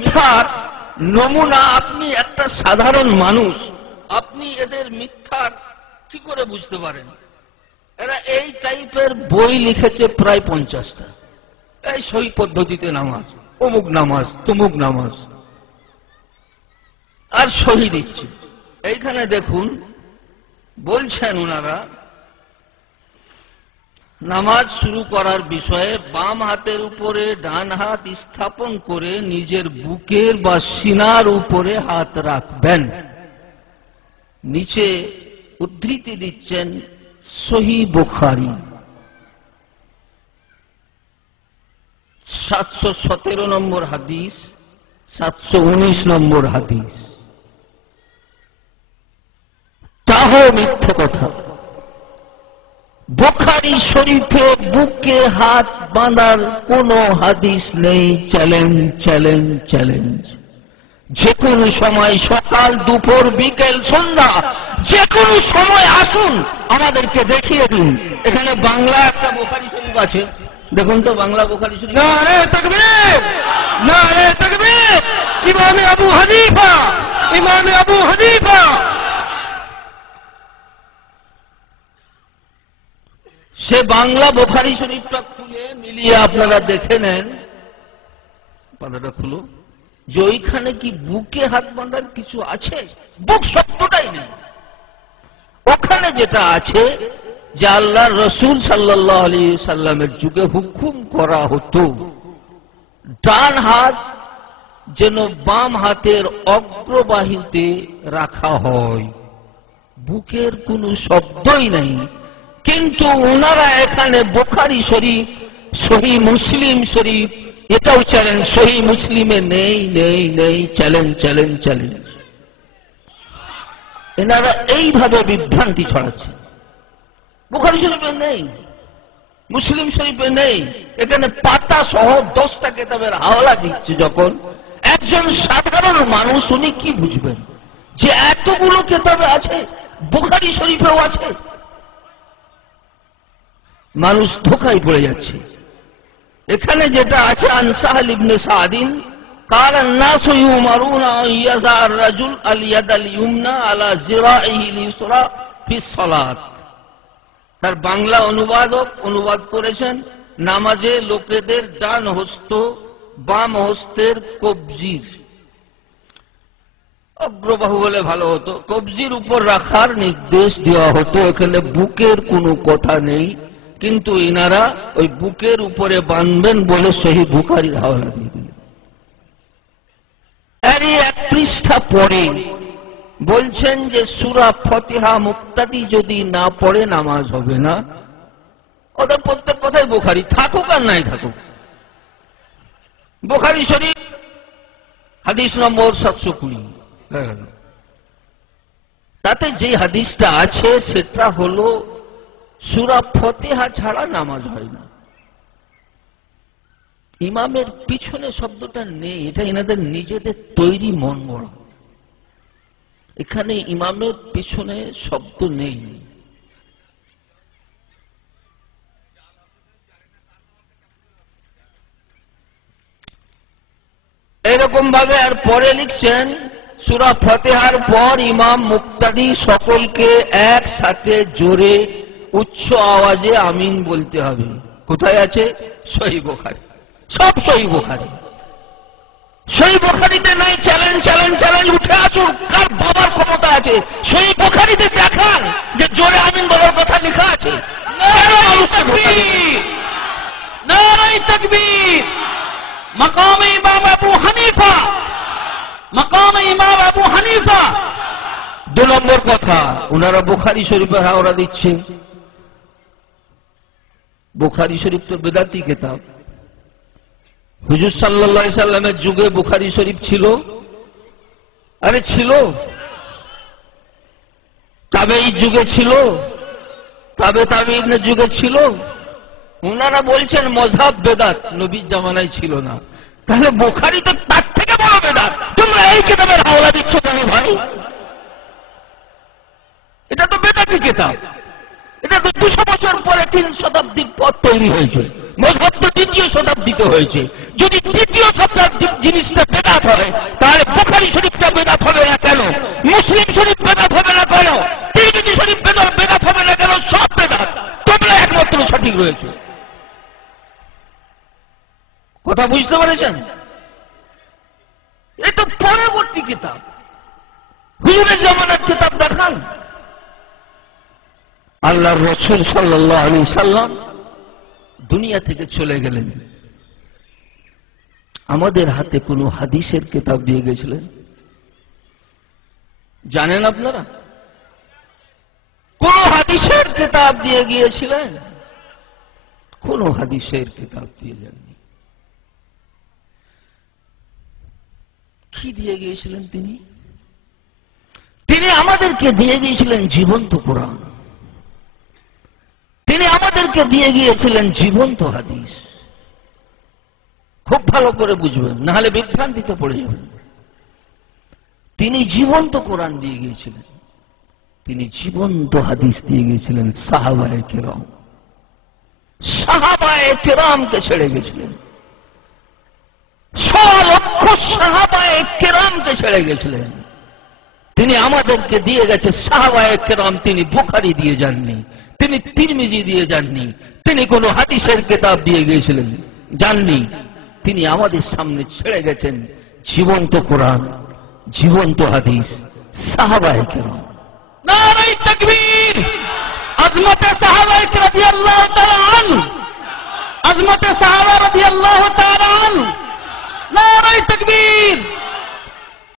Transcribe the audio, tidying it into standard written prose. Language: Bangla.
মিথ্যার নমুনা। আপনি একটা সাধারণ মানুষ, আপনি এদের মিথ্যার কি করে বুঝতে পারেন? এরা এই টাইপের বই লিখেছে প্রায় 50টা, এই সহি পদ্ধতিতে নামাজ, অমুক নামাজ, তমুক নামাজ, আর সহি দিচ্ছে। এইখানে দেখুন বলছেন ওনারা, নামাজ শুরু করার বিষয়ে বাম হাতের উপরে ডান হাত স্থাপন করে নিজের বুকের বা সিনার উপরে হাত রাখবেন। নিচে উদ্ধৃতি দিচ্ছেন সহিহ বুখারী 717 নম্বর হাদিস, 719 নম্বর হাদিস। তাও মিথ্যে কথা। বুখারী শরীফে বুকে হাত বাঁধার কোন হাদিস নেই। Challenge, challenge, challenge. যে কোনো সময়, সকাল, দুপুর, বিকেল, সন্ধ্যা, যে কোনো সময় আসুন, আমাদেরকে দেখিয়ে দিন। এখানে বাংলা একটা বুখারী শরীফ আছে, দেখুন তো বাংলা বুখারী শরীফ। নারে তাকবীর, নারে তাকবীর। ইমামে আবু হানিফা, ইমামে আবু হানিফা। সে বাংলা বুখারী শরীফটা খুলে মিলিয়ে আপনারা দেখে নেন, পাতাটা খুলো, যে ওইখানে কি বুকে হাত বাঁধার কিছু আছে? বুক শব্দটাই নেই। ওখানে যেটা আছে যে আল্লাহর রাসূল সাল্লাল্লাহু আলাইহি সাল্লামের যুগে হুকুম করা হতো ডান হাত যেন বাম হাতের অগ্রবাহুতে রাখা হয়। বুকের কোনো শব্দই নাই। কিন্তু ওনারা এখানে বুখারী শরীফ, সহিহ মুসলিম শরীফ, এটাও চ্যালেঞ্জ, সহিহ মুসলিমে নেই, নেই, নেই, চ্যালেঞ্জ, চ্যালেঞ্জ, চ্যালেঞ্জ। এনারা এইভাবে বিভ্রান্তি ছড়াচ্ছে। বুখারী শরীফে নেই, মুসলিম শরীফে নেই, এখানে পাতা সহ 10টা কিতাবের হাওলা দিচ্ছে। যখন একজন সাধারণ মানুষ, উনি কি বুঝবেন যে এতগুলো কিতাবে আছে, বুখারী শরীফেও আছে? মানুষ ধোঁকায় পড়ে যাচ্ছে। এখানে যেটা আছে, আন সাহল ইবনে সাদিন قال الناس يؤمرون ان يضع الرجل اليد اليمنى على ذراعه اليسرى في الصلاه। তার বাংলা অনুবাদক অনুবাদ করেছেন, নামাজে লোকেদের ডান হস্ত বাম হস্তের কবজির, অগ্রবাহু বলে ভালো হতো, কবজির উপর রাখার নির্দেশ দেওয়া হতো। এখানে বুকের কোনো কথা নেই, কিন্তু ইনারা ওই বুকের উপরে বাঁধবেন বলে সহিহ বুখারীর হাওলা দিয়ে দিলেন। এরই 1 পৃষ্ঠা পরে বলছেন যে সূরা ফাতিহা মুক্তাদি যদি না পড়ে নামাজ হবে না। ওদের প্রত্যেক কথাই বুখারী, থাকুক আর নাই থাকুক। বুখারী শরীফ হাদিস নম্বর 720। তাতে যে হাদিসটা আছে সেটা হলো সূরা ফাতিহা ছাড়া নামাজ হয় না। ইমামের পিছনে শব্দটা নেই, এটা এনাদের নিজেদের তৈরি মন গড়া। এখানে ইমামের পিছনে শব্দ নেই। এরকম ভাবে আর পরে লিখছেন, সূরা ফাতিহার পর ইমাম মুক্তাদি সকলকে একসাথে জোরে উচ্চ আওয়াজে আমিন বলতে হবে। কোথায় আছে? সহিহ বুখারী। সব সহিহ বুখারী। সহিহ বুখারীতে নাই। চ্যালেঞ্জ, চ্যালেঞ্জ, চ্যালেঞ্জ, উঠে আসুন। কার বাবার ক্ষমতা আছে সহিহ বুখারীতে দেখান যে জোরে আমিন বলার কথা লেখা আছে? নারে তাকবীর, নারে তাকবীর। মাকামে ইমাম আবু হানিফা, মাকামে ইমাম আবু হানিফা। 2 নম্বর কথা, ওনারা বুখারী শরীফের হাওলা দিচ্ছে। বুখারী শরীফ তো বেদাতি কিতাব। হুজুর সাল্লাল্লাহু আলাইহি সাল্লামের যুগে বুখারী শরীফ ছিল? আরে ছিল। তাবেঈ যুগে ছিল, তাবেঈনের যুগে ছিল। ওনারা বলছেন মযহাব বেদাত, নবীর জামানায় ছিল না। তাহলে বুখারী তো তার থেকে বড় বেদাত। তোমরা এই কিতাবের হাওলা দিচ্ছ কেন ভাই? এটা তো বেদাতি কিতাব। এটা তো 200 বছর পরে 3 শতাব্দীর পর তৈরি হয়েছে। মযহব তো দ্বিতীয় শতাব্দীতে হয়েছে। যদি তৃতীয় শতাব্দীর জিনিসটা বেদাত হয়, তাহলে বুখারী শরীফটা বেদাত হবে না কেন? মুসলিম শরীফ বেদাত হবে না কেন? তিরমিজি শরীফ বেদাত হবে না কেন? সব বেদাত। তোমরা একমাত্র সঠিক রয়েছে। কথা বুঝতে পেরেছেন? এই তো পরবর্তী কিতাব, হুজুরের জামানার কিতাব দেখান। আল্লাহর রাসূল সাল্লাল্লাহু আলাইহি সাল্লাম দুনিয়া থেকে চলে গেলেন, আমাদের হাতে কোনো হাদিসের কিতাব দিয়ে গেছিলেন? জানেন আপনারা? কোন হাদিসের কিতাব দিয়ে গিয়েছিলেন? কোন হাদিসের কিতাব দিয়ে যাননি। কি দিয়ে গিয়েছিলেন তিনি? তিনি আমাদেরকে দিয়ে গিয়েছিলেন জীবন্ত কোরআন। তিনি আমাদেরকে দিয়ে গিয়েছিলেন জীবন্ত হাদিস। খুব ভালো করে বুঝবেন, না হলে বিভ্রান্তিতে পড়ে যাবেন। তিনি জীবন্ত কোরআন দিয়ে গিয়েছিলেন, তিনি জীবন্ত হাদিস দিয়ে গিয়েছিলেন। সাহাবায়ে কেরাম, সাহাবায়ে কেরামকে ছেড়ে গেছিলেন। 100 লক্ষ সাহাবায়ে কেরামকে ছেড়ে গেছিলেন। তিনি আমাদেরকে দিয়ে গেছে সাহাবায়ে কেরাম। তিনি বুখারী দিয়ে যাননি, তিনি তিরমিজি দিয়ে যাননি, তিনি কোন হাদিসের কিতাব দিয়ে গিয়েছিলেন যাননি। তিনি আমাদের সামনে ছেড়ে গেছেন জীবন্ত কোরআন, জীবন্ত হাদিস, সাহাবায়ে কেরাম। নারে তাকবীর! আজমতে সাহাবা রাদিয়াল্লাহু তাআলা আনহু, আজমতে সাহাবা রাদিয়াল্লাহু তাআলা আনহু। নারে তাকবীর!